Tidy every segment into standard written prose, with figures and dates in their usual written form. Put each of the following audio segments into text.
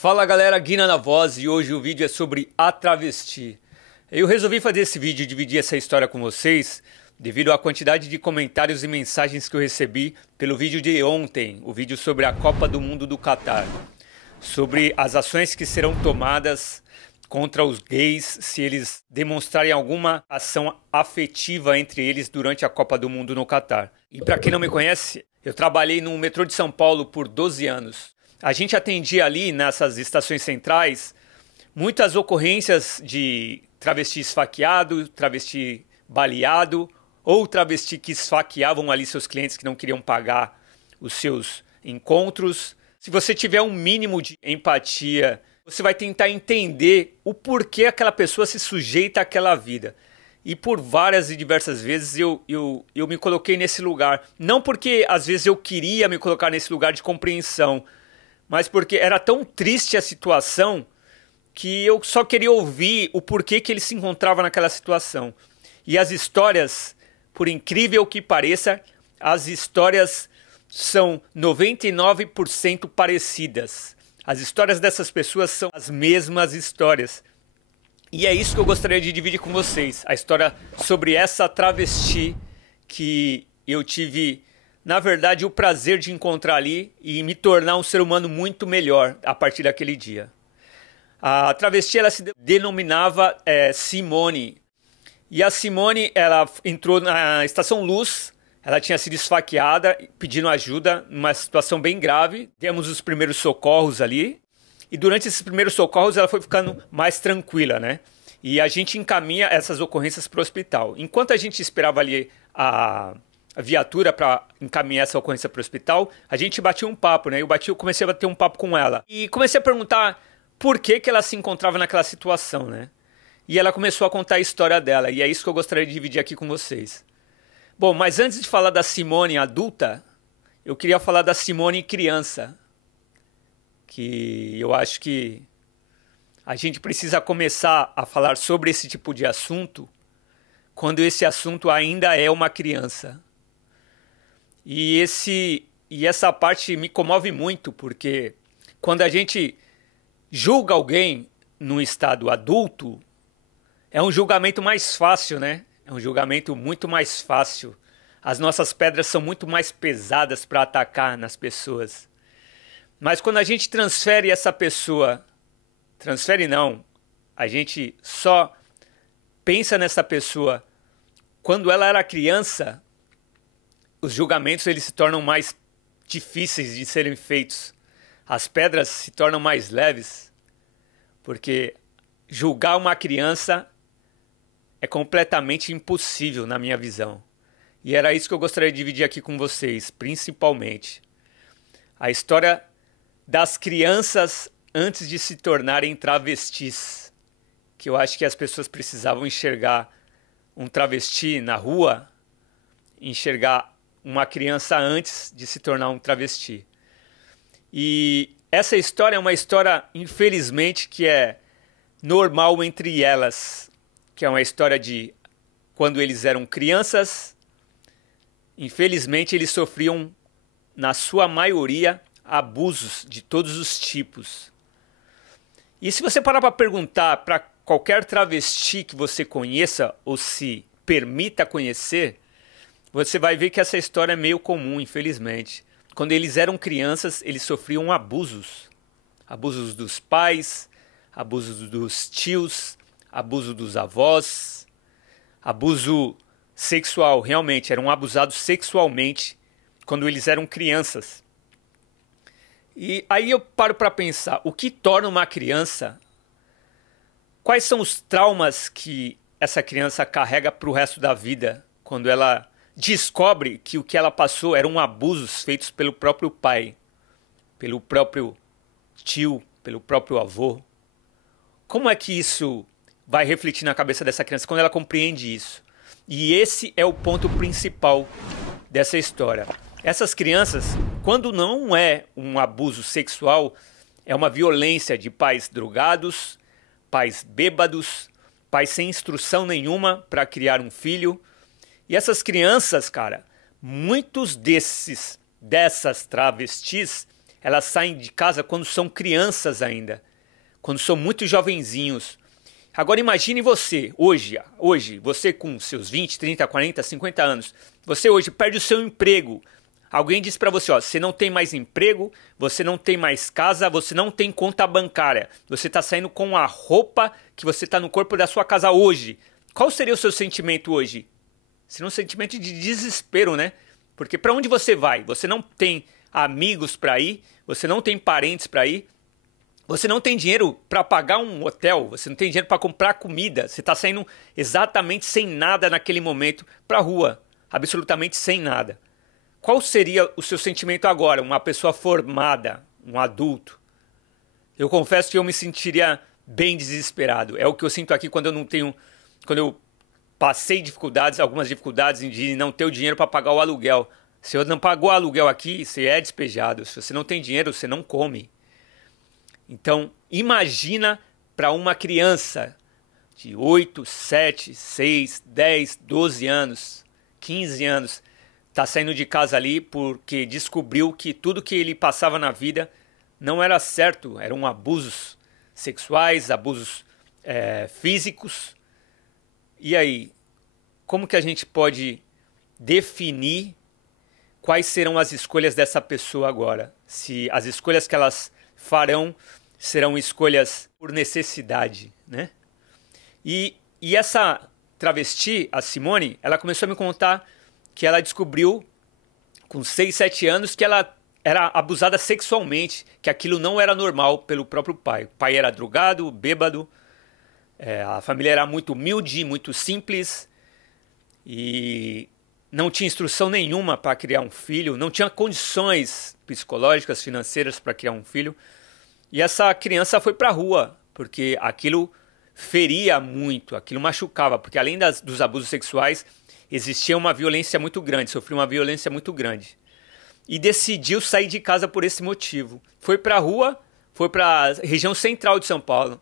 Fala galera, Guina na voz e hoje o vídeo é sobre a travesti. Eu resolvi fazer esse vídeo e dividir essa história com vocês devido à quantidade de comentários e mensagens que eu recebi pelo vídeo de ontem, o vídeo sobre a Copa do Mundo do Catar, sobre as ações que serão tomadas contra os gays se eles demonstrarem alguma ação afetiva entre eles durante a Copa do Mundo no Catar. E para quem não me conhece, eu trabalhei no metrô de São Paulo por 12 anos. A gente atendia ali nessas estações centrais muitas ocorrências de travesti esfaqueado, travesti baleado ou travesti que esfaqueavam ali seus clientes que não queriam pagar os seus encontros. Se você tiver um mínimo de empatia, você vai tentar entender o porquê aquela pessoa se sujeita àquela vida. E por várias e diversas vezes eu me coloquei nesse lugar. Não porque às vezes eu queria me colocar nesse lugar de compreensão, mas porque era tão triste a situação que eu só queria ouvir o porquê que ele se encontrava naquela situação. E as histórias, por incrível que pareça, as histórias são 99% parecidas. As histórias dessas pessoas são as mesmas histórias. E é isso que eu gostaria de dividir com vocês. A história sobre essa travesti que eu tive, na verdade, o prazer de encontrar ali e me tornar um ser humano muito melhor a partir daquele dia. A travesti, ela se denominava Simone. E a Simone, ela entrou na Estação Luz, ela tinha sido esfaqueada, pedindo ajuda, numa situação bem grave. Demos os primeiros socorros ali. E durante esses primeiros socorros, ela foi ficando mais tranquila, né? E a gente encaminha essas ocorrências para o hospital. Enquanto a gente esperava ali a viatura para encaminhar essa ocorrência para o hospital, a gente batia um papo, né? Eu comecei a bater um papo com ela. E comecei a perguntar por que ela se encontrava naquela situação, né? E ela começou a contar a história dela. E é isso que eu gostaria de dividir aqui com vocês. Bom, mas antes de falar da Simone adulta, eu queria falar da Simone criança. Que eu acho que a gente precisa começar a falar sobre esse tipo de assunto quando esse assunto ainda é uma criança. E essa parte me comove muito, porque quando a gente julga alguém no estado adulto, é um julgamento mais fácil, né? É um julgamento muito mais fácil. As nossas pedras são muito mais pesadas para atacar nas pessoas. Mas quando a gente transfere essa pessoa, transfere não, a gente só pensa nessa pessoa quando ela era criança, os julgamentos eles se tornam mais difíceis de serem feitos. As pedras se tornam mais leves, porque julgar uma criança é completamente impossível na minha visão. E era isso que eu gostaria de dividir aqui com vocês, principalmente. A história das crianças antes de se tornarem travestis. Que eu acho que as pessoas precisavam enxergar um travesti na rua, enxergar uma criança antes de se tornar um travesti. E essa história é uma história, infelizmente, que é normal entre elas. Que é uma história de quando eles eram crianças, infelizmente eles sofriam, na sua maioria, abusos de todos os tipos. E se você parar para perguntar para qualquer travesti que você conheça ou se permita conhecer, você vai ver que essa história é meio comum, infelizmente. Quando eles eram crianças, eles sofriam abusos. Abusos dos pais, abusos dos tios, abuso dos avós, abuso sexual. Realmente, eram abusados sexualmente quando eles eram crianças. E aí eu paro para pensar, o que torna uma criança? Quais são os traumas que essa criança carrega para o resto da vida quando ela descobre que o que ela passou eram abusos feitos pelo próprio pai, pelo próprio tio, pelo próprio avô? Como é que isso vai refletir na cabeça dessa criança quando ela compreende isso? E esse é o ponto principal dessa história. Essas crianças, quando não é um abuso sexual, é uma violência de pais drogados, pais bêbados, pais sem instrução nenhuma para criar um filho. E essas crianças, cara, muitos dessas travestis, elas saem de casa quando são crianças ainda, quando são muito jovenzinhos. Agora imagine você, hoje, você com seus 20, 30, 40, 50 anos, você hoje perde o seu emprego. Alguém diz para você, ó, você não tem mais emprego, você não tem mais casa, você não tem conta bancária. Você está saindo com a roupa que você está no corpo da sua casa hoje. Qual seria o seu sentimento hoje? Seria um sentimento de desespero, né? Porque para onde você vai? Você não tem amigos para ir, você não tem parentes para ir, você não tem dinheiro para pagar um hotel, você não tem dinheiro para comprar comida. Você está saindo exatamente sem nada naquele momento para a rua, absolutamente sem nada. Qual seria o seu sentimento agora, uma pessoa formada, um adulto? Eu confesso que eu me sentiria bem desesperado. É o que eu sinto aqui quando eu passei dificuldades, algumas dificuldades de não ter o dinheiro para pagar o aluguel. Se eu não pagou o aluguel aqui, você é despejado. Se você não tem dinheiro, você não come. Então, imagina para uma criança de 8, 7, 6, 10, 12 anos, 15 anos, está saindo de casa ali porque descobriu que tudo que ele passava na vida não era certo, eram abusos sexuais, abusos físicos. E aí, como que a gente pode definir quais serão as escolhas dessa pessoa agora? Se as escolhas que elas farão serão escolhas por necessidade, né? E essa travesti, a Simone, ela começou a me contar que ela descobriu com 6, 7 anos que ela era abusada sexualmente, que aquilo não era normal pelo próprio pai. O pai era drogado, bêbado, a família era muito humilde, muito simples e não tinha instrução nenhuma para criar um filho, não tinha condições psicológicas, financeiras para criar um filho. E essa criança foi para a rua, porque aquilo feria muito, aquilo machucava, porque além dos abusos sexuais, existia uma violência muito grande, sofreu uma violência muito grande. E decidiu sair de casa por esse motivo. Foi para a rua, foi para a região central de São Paulo.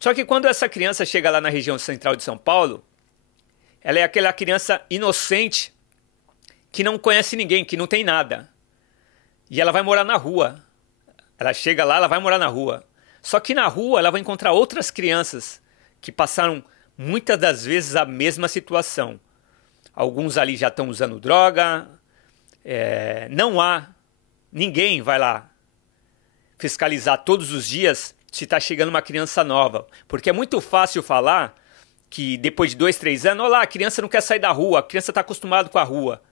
Só que quando essa criança chega lá na região central de São Paulo, ela é aquela criança inocente que não conhece ninguém, que não tem nada. E ela vai morar na rua. Ela chega lá, ela vai morar na rua. Só que na rua ela vai encontrar outras crianças que passaram muitas das vezes a mesma situação. Alguns ali já estão usando droga. Ninguém vai lá fiscalizar todos os dias se está chegando uma criança nova. Porque é muito fácil falar que depois de 2, 3 anos, olha lá, a criança não quer sair da rua, a criança está acostumada com a rua.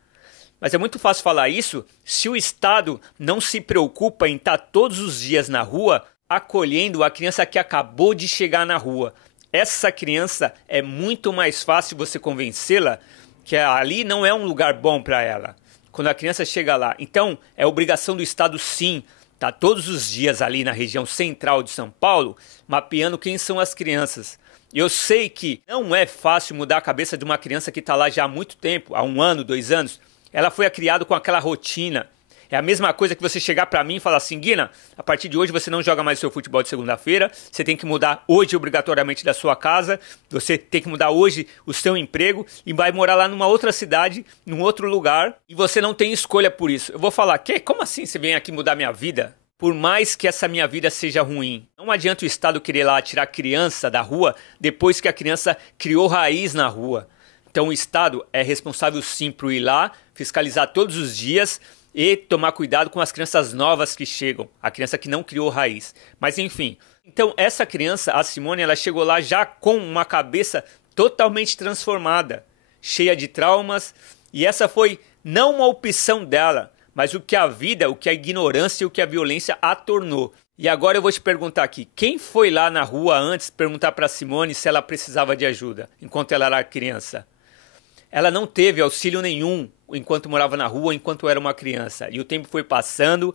Mas é muito fácil falar isso se o Estado não se preocupa em estar todos os dias na rua acolhendo a criança que acabou de chegar na rua. Essa criança é muito mais fácil você convencê-la que ali não é um lugar bom para ela. Quando a criança chega lá. Então, é obrigação do Estado, sim, estar todos os dias ali na região central de São Paulo, mapeando quem são as crianças. Eu sei que não é fácil mudar a cabeça de uma criança que está lá já há muito tempo, há 1 ano, 2 anos. Ela foi criada com aquela rotina. É a mesma coisa que você chegar para mim e falar assim, Guina, a partir de hoje você não joga mais o seu futebol de segunda-feira, você tem que mudar hoje obrigatoriamente da sua casa, você tem que mudar hoje o seu emprego e vai morar lá numa outra cidade, num outro lugar, e você não tem escolha por isso. Eu vou falar, como assim você vem aqui mudar minha vida? Por mais que essa minha vida seja ruim. Não adianta o Estado querer lá tirar a criança da rua depois que a criança criou raiz na rua. Então o Estado é responsável sim por ir lá, fiscalizar todos os dias e tomar cuidado com as crianças novas que chegam, a criança que não criou raiz. Mas enfim, então essa criança, a Simone, ela chegou lá já com uma cabeça totalmente transformada, cheia de traumas, e essa foi não uma opção dela, mas o que a vida, o que a ignorância e o que a violência a tornou. E agora eu vou te perguntar aqui, quem foi lá na rua antes perguntar para Simone se ela precisava de ajuda, enquanto ela era criança? Ela não teve auxílio nenhum enquanto morava na rua, enquanto era uma criança. E o tempo foi passando,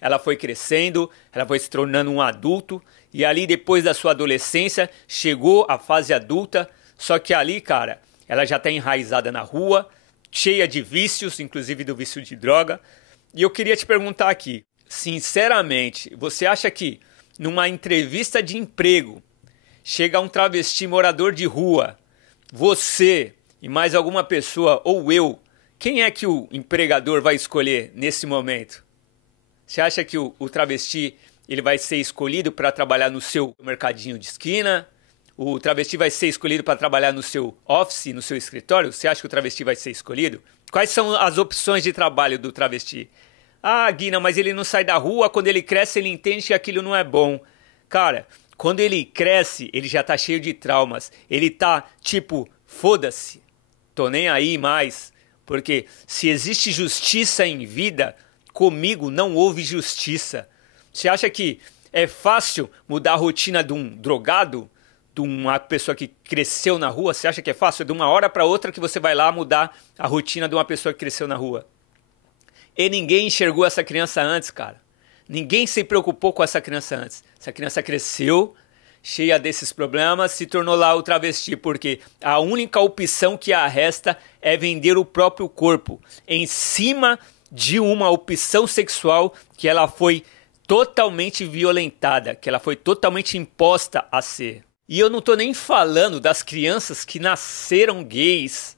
ela foi crescendo, ela foi se tornando um adulto. E ali, depois da sua adolescência, chegou a fase adulta. Só que ali, cara, ela já está enraizada na rua, cheia de vícios, inclusive do vício de droga. E eu queria te perguntar aqui, sinceramente, você acha que numa entrevista de emprego, chega um travesti morador de rua, você e mais alguma pessoa ou eu, quem é que o empregador vai escolher nesse momento? Você acha que o travesti ele vai ser escolhido para trabalhar no seu mercadinho de esquina? O travesti vai ser escolhido para trabalhar no seu office, no seu escritório? Você acha que o travesti vai ser escolhido? Quais são as opções de trabalho do travesti? Ah, Guina, mas ele não sai da rua, quando ele cresce ele entende que aquilo não é bom. Cara, quando ele cresce, ele já tá cheio de traumas. Ele tá tipo, foda-se, tô nem aí mais. Porque se existe justiça em vida, comigo não houve justiça. Você acha que é fácil mudar a rotina de um drogado? De uma pessoa que cresceu na rua? Você acha que é fácil? É de uma hora para outra que você vai lá mudar a rotina de uma pessoa que cresceu na rua. E ninguém enxergou essa criança antes, cara. Ninguém se preocupou com essa criança antes. Essa criança cresceu, cheia desses problemas, se tornou lá o travesti, porque a única opção que a resta é vender o próprio corpo, em cima de uma opção sexual que ela foi totalmente violentada, que ela foi totalmente imposta a ser. E eu não estou nem falando das crianças que nasceram gays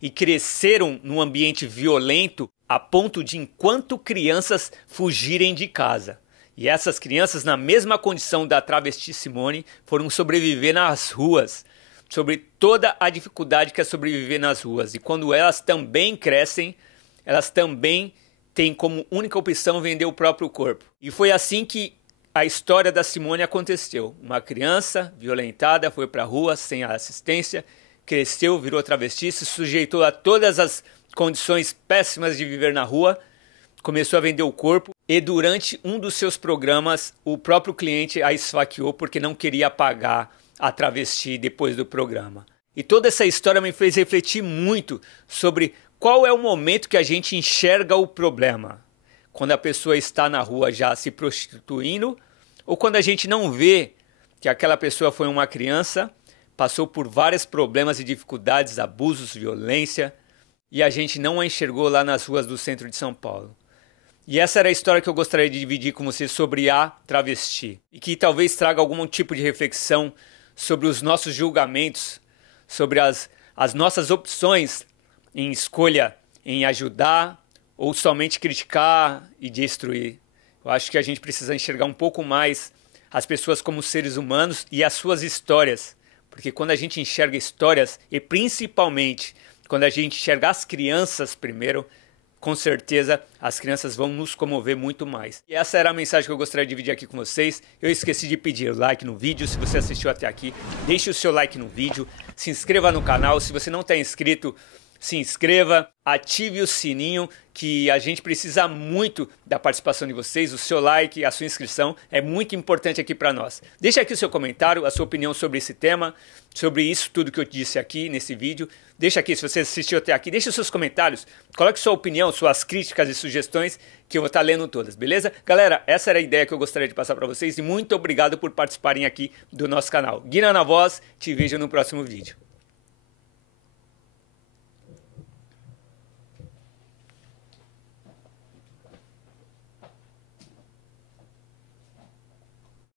e cresceram num ambiente violento a ponto de, enquanto crianças, fugirem de casa. E essas crianças, na mesma condição da travesti Simone, foram sobreviver nas ruas, sobre toda a dificuldade que é sobreviver nas ruas. E quando elas também crescem, elas também têm como única opção vender o próprio corpo. E foi assim que a história da Simone aconteceu. Uma criança violentada foi para a rua sem assistência, cresceu, virou travesti, se sujeitou a todas as condições péssimas de viver na rua, começou a vender o corpo e durante um dos seus programas o próprio cliente a esfaqueou porque não queria pagar a travesti depois do programa. E toda essa história me fez refletir muito sobre qual é o momento que a gente enxerga o problema. Quando a pessoa está na rua já se prostituindo, ou quando a gente não vê que aquela pessoa foi uma criança, passou por vários problemas e dificuldades, abusos, violência, e a gente não a enxergou lá nas ruas do centro de São Paulo. E essa era a história que eu gostaria de dividir com você sobre a travesti, e que talvez traga algum tipo de reflexão sobre os nossos julgamentos, sobre as nossas opções em escolha em ajudar, ou somente criticar e destruir. Eu acho que a gente precisa enxergar um pouco mais as pessoas como seres humanos e as suas histórias. Porque quando a gente enxerga histórias, e principalmente quando a gente enxerga as crianças primeiro, com certeza as crianças vão nos comover muito mais. E essa era a mensagem que eu gostaria de dividir aqui com vocês. Eu esqueci de pedir o like no vídeo. Se você assistiu até aqui, deixe o seu like no vídeo. Se inscreva no canal. Se você não está inscrito, se inscreva, ative o sininho, que a gente precisa muito da participação de vocês. O seu like, a sua inscrição é muito importante aqui para nós. Deixe aqui o seu comentário, a sua opinião sobre esse tema, sobre isso tudo que eu disse aqui nesse vídeo. Deixa aqui, se você assistiu até aqui, deixe os seus comentários, coloque sua opinião, suas críticas e sugestões, que eu vou estar lendo todas, beleza? Galera, essa era a ideia que eu gostaria de passar para vocês e muito obrigado por participarem aqui do nosso canal. Guina na Voz, te vejo no próximo vídeo.